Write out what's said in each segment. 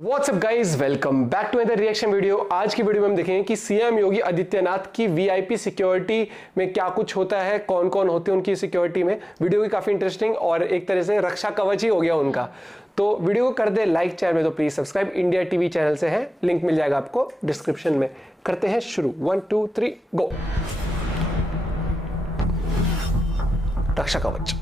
WhatsApp guys, welcome back to other reaction video. आज की video में हम देखेंगे कि सीएम योगी आदित्यनाथ की वीआईपी सिक्योरिटी में क्या कुछ होता है, कौन कौन होते हैं उनकी सिक्योरिटी में। वीडियो की काफी इंटरेस्टिंग और एक तरह से रक्षा कवच ही हो गया उनका। तो वीडियो को कर दे लाइक, चैनल में तो please subscribe. India TV channel से है, लिंक मिल जाएगा आपको डिस्क्रिप्शन में। करते हैं शुरू, 1 2 3 गो। रक्षा कवच।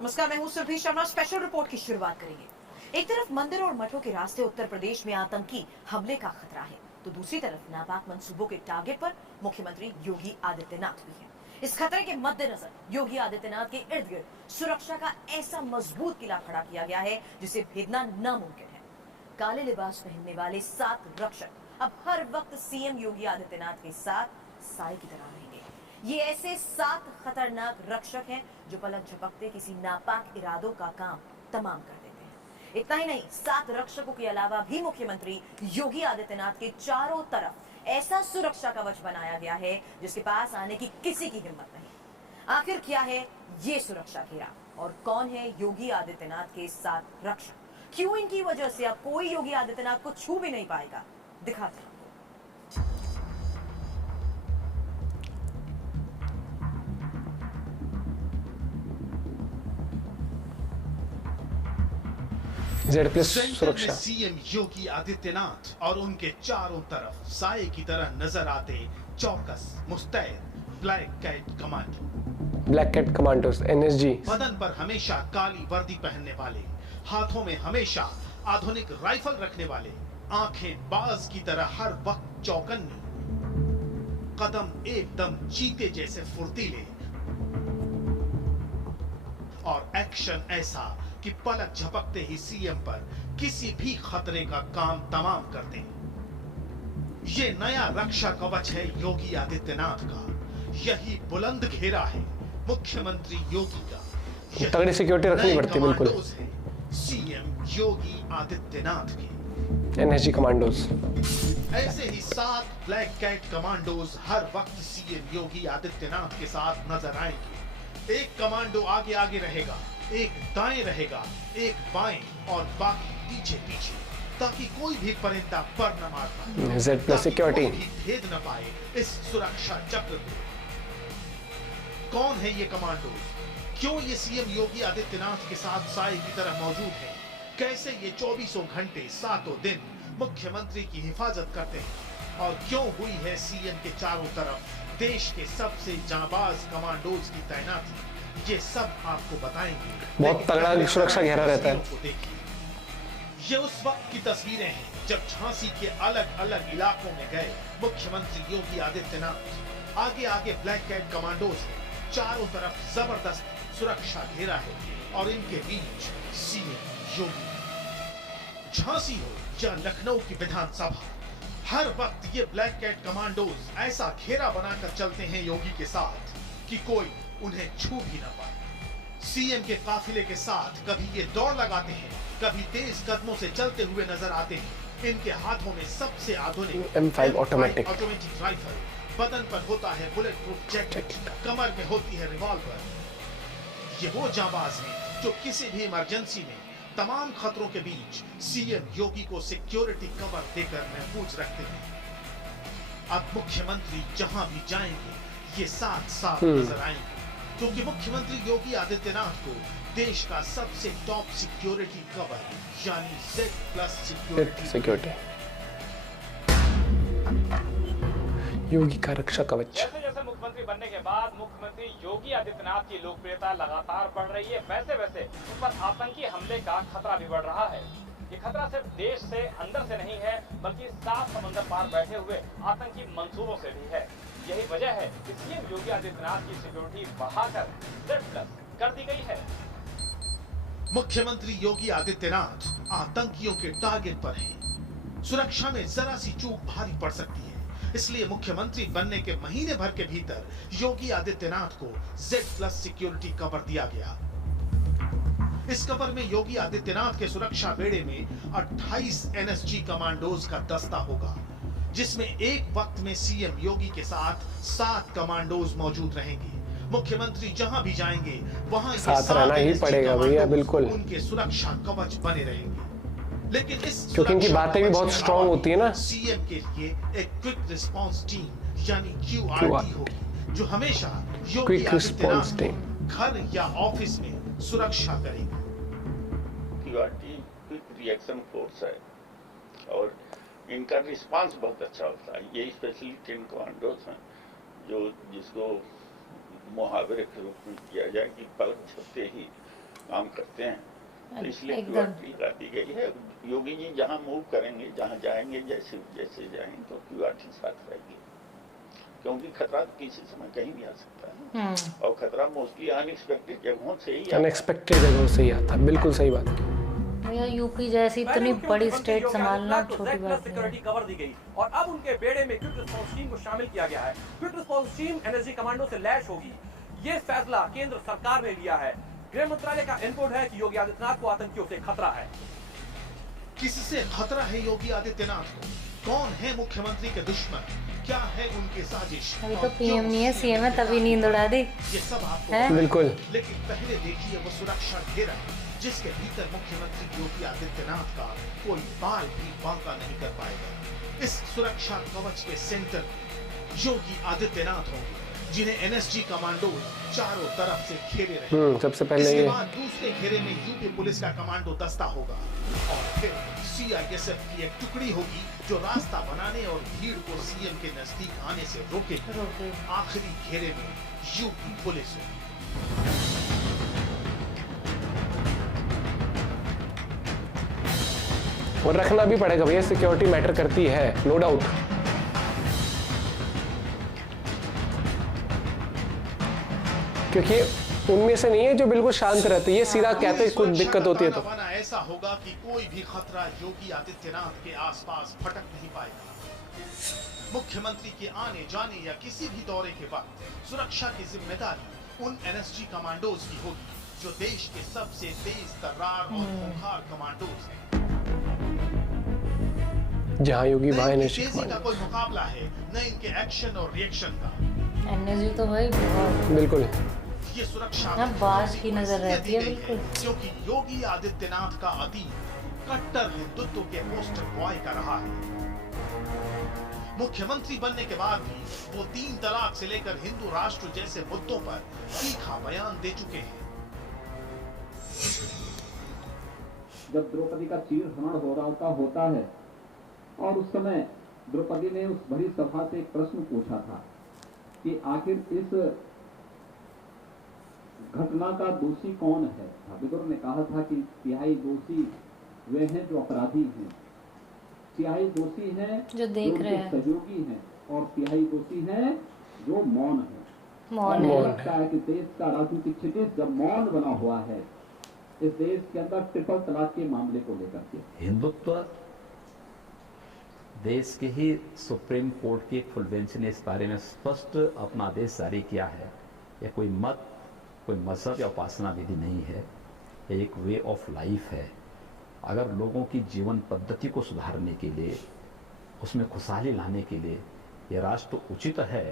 नमस्कार, मैं हूं सुरभि शर्मा। स्पेशल रिपोर्ट की शुरुआत करेंगे। एक तरफ मंदिर और मठों के रास्ते उत्तर प्रदेश में आतंकी हमले का खतरा है, तो दूसरी तरफ नापाक मंसूबों के टारगेट पर मुख्यमंत्री योगी आदित्यनाथ भी हैं। इस खतरे के मद्देनजर योगी आदित्यनाथ के इर्द गिर्द सुरक्षा का ऐसा मजबूत किला खड़ा किया गया है जिसे भेदना नामुमकिन है। काले लिबास पहनने वाले 7 रक्षक अब हर वक्त सीएम योगी आदित्यनाथ के साथ साए की तरह रहेंगे। ये ऐसे 7 खतरनाक रक्षक हैं जो पलक झपकते किसी नापाक इरादों का काम तमाम कर देते हैं। इतना ही नहीं, 7 रक्षकों के अलावा भी मुख्यमंत्री योगी आदित्यनाथ के चारों तरफ ऐसा सुरक्षा कवच बनाया गया है जिसके पास आने की किसी की हिम्मत नहीं। आखिर क्या है ये सुरक्षा घेरा और कौन है योगी आदित्यनाथ के 7 रक्षक? क्यों इनकी वजह से अब कोई योगी आदित्यनाथ को छू भी नहीं पाएगा? दिखाते हैं। सुरक्षा। सीएम योगी आदित्यनाथ और उनके चारों तरफ साए की तरह नजर आते चौकस मुस्तैद black cat commando. Black cat commandos NSG. बदन पर हमेशा काली वर्दी पहनने वाले, हाथों में हमेशा आधुनिक राइफल रखने वाले, आंखें बाज की तरह हर वक्त चौकन्नी, कदम एकदम चीते जैसे फुर्तीले और एक्शन ऐसा कि पलक झपकते ही सीएम पर किसी भी खतरे का काम तमाम करते हैं। ये नया रक्षा कवच है योगी आदित्यनाथ का। यही बुलंद घेरा है मुख्यमंत्री योगी का। तगड़ी सिक्योरिटी रखनी पड़ती है बिल्कुल। सीएम योगी आदित्यनाथ के एनएसजी कमांडोज। ऐसे ही 7 ब्लैक कैट कमांडोज हर वक्त सीएम योगी आदित्यनाथ के साथ नजर आएंगे। एक कमांडो आगे आगे रहेगा, एक दाएं रहेगा, एक बाएं और बाकी पीछे पीछे, ताकि कोई भी परिंदा पर न मार पाए, Z+ सिक्योरिटी भेद न पाए इस सुरक्षा चक्र को। कौन है ये कमांडोज? क्यों ये सीएम योगी आदित्यनाथ के साथ साए की तरह मौजूद है? कैसे ये 24 घंटे 7 दिन मुख्यमंत्री की हिफाजत करते हैं? और क्यों हुई है सीएम के चारों तरफ देश के सबसे जांबाज कमांडोज की तैनाती? ये सब आपको बताएंगे। बहुत तगड़ा सुरक्षा घेरा रहता है। ये उस वक्त की तस्वीरें हैं जब झांसी के अलग अलग इलाकों में गए मुख्यमंत्री योगी आदित्यनाथ। आगे आगे ब्लैक कैट कमांडोज हैं, चारों तरफ जबरदस्त सुरक्षा घेरा है और इनके बीच सीएम योगी। झांसी हो या लखनऊ की विधानसभा, हर वक्त ये ब्लैक कैट कमांडोज ऐसा घेरा बनाकर चलते हैं योगी के साथ कि कोई उन्हें छू भी न पाए। सीएम के काफिले के साथ कभी ये दौड़ लगाते हैं, कभी तेज कदमों से चलते हुए नजर आते हैं। इनके हाथों में सबसे आधुनिक M5 ऑटोमेटिक राइफल, बदन पर होता है बुलेट प्रूफ जैकेट, कमर में होती है रिवॉल्वर। ये वो जांबाज हैं जो किसी भी इमरजेंसी में तमाम खतरों के बीच सीएम योगी को सिक्योरिटी कवर देकर महफूज रखते हैं। अब मुख्यमंत्री जहां भी जाएंगे ये साथ नजर आएंगे, क्योंकि मुख्यमंत्री योगी आदित्यनाथ को देश का सबसे टॉप सिक्योरिटी कवर यानी Z+ सिक्योरिटी योगी का रक्षा कवच। जैसे जैसे मुख्यमंत्री बनने के बाद मुख्यमंत्री योगी आदित्यनाथ की लोकप्रियता लगातार बढ़ रही है, वैसे वैसे उस पर आतंकी हमले का खतरा भी बढ़ रहा है। ये खतरा सिर्फ देश से अंदर से नहीं है, बल्कि 7 समंदर पार बैठे हुए आतंकी मंसूबों से भी है। यही वजह है कि सीएम योगी आदित्यनाथ की सिक्योरिटी बढ़ाकर Z+ कर दी गई है। मुख्यमंत्री योगी आदित्यनाथ आतंकियों के टारगेट पर हैं। सुरक्षा में जरा सी चूक भारी पड़ सकती है, इसलिए मुख्यमंत्री बनने के महीने भर के भीतर योगी आदित्यनाथ को Z+ सिक्योरिटी कवर दिया गया। इस कवर में योगी आदित्यनाथ के सुरक्षा बेड़े में 28 एनएसजी कमांडोज का दस्ता होगा, जिसमें एक वक्त में सीएम योगी के साथ 7 कमांडोज मौजूद रहेंगे। मुख्यमंत्री जहां भी जाएंगे वहां साथ रहना ही पड़ेगा भैया, बिल्कुल। उनके सुरक्षा कवच बने रहेंगे। लेकिन इस क्योंकि इनकी बातें भी बहुत स्ट्रांग होती है ना। सीएम के लिए एक क्विक रिस्पांस टीम यानी क्यूआरटी होगी जो हमेशा योगी क्विक रिस्पांस आदित्यनाथ टीम को घर या ऑफिस में सुरक्षा करेगी। क्यूआरटी क्विक रिएक्शन फोर्स है और इनका रिस्पांस बहुत अच्छा होता है। ये स्पेशली 10 कमांडोज हैं जो जिसको मुहावरे के रूप में किया जाए कि पलक झपकते ही काम करते हैं, तो इसलिए क्यूआरटी लगा दी गई है। योगी जी जहां मूव करेंगे, जहां जाएंगे, जैसे जैसे जाएंगे तो क्यूआरटी साथ रहेगी, क्योंकि खतरा किसी समय कहीं भी आ सकता है और खतरा मोस्टली अनएक्सपेक्टेड जगहों से ही अनएक्सपेक्टेड जगहों से ही आता है। बिल्कुल सही बात है भैया। यूपी जैसी इतनी बड़ी स्टेट संभालना छोटी बात सिक्योरिटी कवर दी गई और अब उनके बेड़े में क्विक रिस्पांस टीम को शामिल किया गया है। Quick response team NSG commando से लैस होगी। ये फैसला केंद्र सरकार ने लिया है। गृह मंत्रालय का इनपुट है कि योगी आदित्यनाथ को आतंकियों से खतरा है। किससे खतरा है योगी आदित्यनाथ को? कौन है मुख्यमंत्री के दुश्मन? क्या है उनकी साजिश? अभी तो पीएम नहीं है, सीएम है, तभी नींद उड़ा दी ये सब आपको है? बिल्कुल। लेकिन पहले देखिए वो सुरक्षा घेरा जिसके भीतर मुख्यमंत्री योगी आदित्यनाथ का कोई बाल भी बांका नहीं कर पाएगा। इस सुरक्षा कवच के सेंटर योगी आदित्यनाथ होंगे जिन्हें एनएसजी कमांडो चारों तरफ से घेरे रहे। सबसे पहले इसके बाद दूसरे घेरे में यूपी पुलिस का कमांडो दस्ता होगा और फिर सीआईएसएफ की एक टुकड़ी होगी जो रास्ता बनाने और भीड़ को सीएम के नजदीक आने से रोकेगी। आखिरी घेरे में यूपी पुलिस होगी। और रखना भी पड़ेगा भैया, सिक्योरिटी मैटर करती है, नो डाउट। क्योंकि उनमें से नहीं है जो बिल्कुल शांत रहते, ये सीधा कहते हैं कुछ दिक्कत होती है तो ऐसा होगा कि कोई भी खतरा योगी आदित्यनाथ के आसपास फटक नहीं पाएगा। मुख्यमंत्री के आने जाने या किसी भी दौरे के वक्त सुरक्षा की जिम्मेदारी उन एनएसजी कमांडोज की होगी जो देश के सबसे तेज तर्रार और खूंखार कमांडोज हैं। जहाँ योगी न वहाँ इनकी एनएसजी तेजी का कोई मुकाबला है, न इनके एक्शन और रिएक्शन का। एनएसजी तो भाई बहुत बिल्कुल ये सुरक्षा हाँ, बाज की नजर रहती है बिल्कुल। क्योंकि योगी आदित्यनाथ का अतीत कट्टर हिंदुत्व के पोस्टर बॉय का रहा है। मुख्यमंत्री बनने के बाद भी वो 3 तलाक से लेकर हिंदू राष्ट्र जैसे मुद्दों पर तीखा बयान दे चुके हैं। जब द्रौपदी का चीरहरण हो रहा होता है और उस समय द्रौपदी ने उस भरी सभा से एक प्रश्न पूछा था कि आखिर इस घटना का दोषी कौन है। विदुर ने कहा था कि तिहाई दोषी वे हैं जो अपराधी हैं, तिहाई दोषी हैं जो देख रहे हैं, सहयोगी हैं और तिहाई दोषी हैं जो मौन है। मौन मुझे है। लगता है कि देश का राजनीतिक क्षितिज जब मौन बना हुआ है इस देश के अंदर ट्रिपल तलाक के मामले को लेकर के, हिंदुत्व देश के ही सुप्रीम कोर्ट की फुल बेंच ने इस बारे में स्पष्ट अपना आदेश जारी किया है। यह कोई मत, कोई मजहब या उपासना विधि नहीं है, यह एक वे ऑफ लाइफ है। अगर लोगों की जीवन पद्धति को सुधारने के लिए, उसमें खुशहाली लाने के लिए यह राष्ट्र उचित है,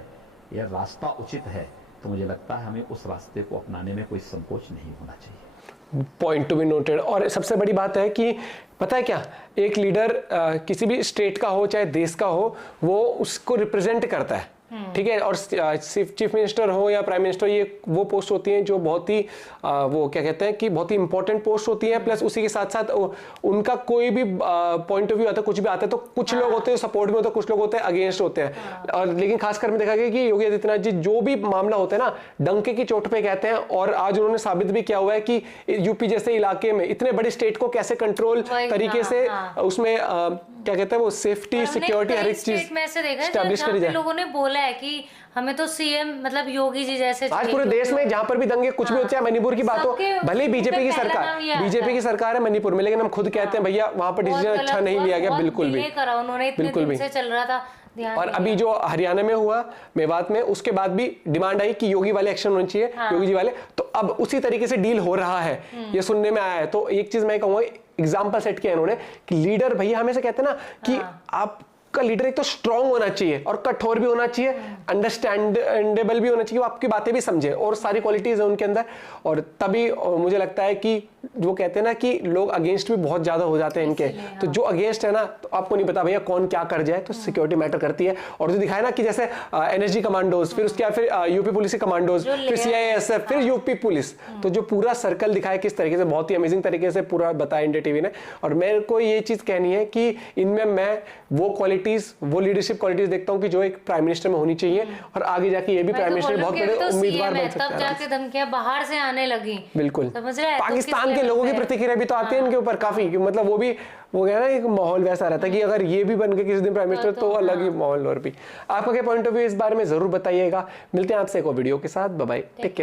यह रास्ता उचित है, तो मुझे लगता है हमें उस रास्ते को अपनाने में कोई संकोच नहीं होना चाहिए। Point to be noted. और सबसे बड़ी बात है कि पता है क्या, एक लीडर किसी भी स्टेट का हो चाहे देश का हो, वो उसको रिप्रेजेंट करता है, ठीक है। और चीफ मिनिस्टर हो या प्राइम मिनिस्टर, ये वो पोस्ट होती हैं जो बहुत ही वो क्या कहते हैं कि बहुत ही इंपॉर्टेंट पोस्ट होती है। प्लस उसी के साथ साथ उनका कोई भी पॉइंट ऑफ व्यू आता है, कुछ भी आता है, तो कुछ लोग होते हैं सपोर्ट में होते हैं, कुछ लोग होते हैं अगेंस्ट होते हैं। और लेकिन खासकर में देखा गया कि योगी आदित्यनाथ जी जो भी मामला होता है ना, डंके की चोट पे कहते हैं। और आज उन्होंने साबित भी किया हुआ है कि यूपी जैसे इलाके में इतने बड़े स्टेट को कैसे कंट्रोल तरीके से उसमें क्या कहते हैं वो सेफ्टी सिक्योरिटी हर एक चीज एस्टैब्लिश करी जाए। लोगों ने बोला है कि हमें तो सीएम मतलब योगी जी जैसे आज पूरे देश में जहां पर भी दंगे कुछ भी होते हैं, मणिपुर की बात हो, भले बीजेपी की सरकार है मणिपुर में, लेकिन हम खुद कहते हैं भैया वहां पर डिसीजन अच्छा नहीं लिया गया, बिल्कुल भी उन्होंने इतने दिन से चल रहा था। और अभी जो हरियाणा में हुआ, मेवात में, उसके बाद भी डिमांड आई कि योगी वाले एक्शन होने चाहिए, योगी जी वाले, तो अब उसी तरीके से डील हो रहा है, ये सुनने में आया है। तो एक चीज मैं कहूंगा, एग्जाम्पल सेट किया इन्होंने कि लीडर भैया हमेशा कहते हैं ना कि आपका लीडर एक तो स्ट्रांग होना चाहिए और कठोर भी होना चाहिए, अंडरस्टैंडेबल भी होना चाहिए, वो आपकी बातें भी समझे, और सारी क्वालिटीज है उनके अंदर। और तभी मुझे लगता है कि वो कहते हैं ना कि लोग अगेंस्ट भी बहुत ज्यादा हो जाते हैं इनके, तो जो अगेंस्ट है ना, तो आपको नहीं पता भैया कौन क्या कर जाए, तो सिक्योरिटी मैटर करती है। और जो दिखाया ना कि जैसे एनएसजी कमांडोज, फिर उसके बाद फिर यूपी पुलिस के कमांडोज, फिर सीआईएसएफ, फिर यूपी पुलिस, तो जो पूरा सर्कल दिखाया किस तरीके से, बहुत ही अमेजिंग तरीके से पूरा बताया इंडिया टीवी ने। और मेरे को ये चीज कहनी है कि इनमें मैं वो क्वालिटीज, वो लीडरशिप क्वालिटीज देखता हूँ कि जो एक प्राइम मिनिस्टर में होनी चाहिए, और आगे जाके ये भी प्राइम मिनिस्टर बहुत बड़े उम्मीदवार बन सकते हैं। तब जाके धमकियां बाहर से आने लगी। बिल्कुल, समझ रहे हैं? पाकिस्तान के लोगों की प्रतिक्रिया भी तो आती है इनके ऊपर काफी, मतलब वो भी वो कहना एक माहौल वैसा रहता है कि अगर ये भी बन के किसी दिन प्राइम मिनिस्टर तो अलग ही माहौल। और भी आपका क्या पॉइंट ऑफ व्यू इस बारे में जरूर बताइएगा। मिलते हैं आपसे एक और वीडियो के साथ। Bye bye, take care.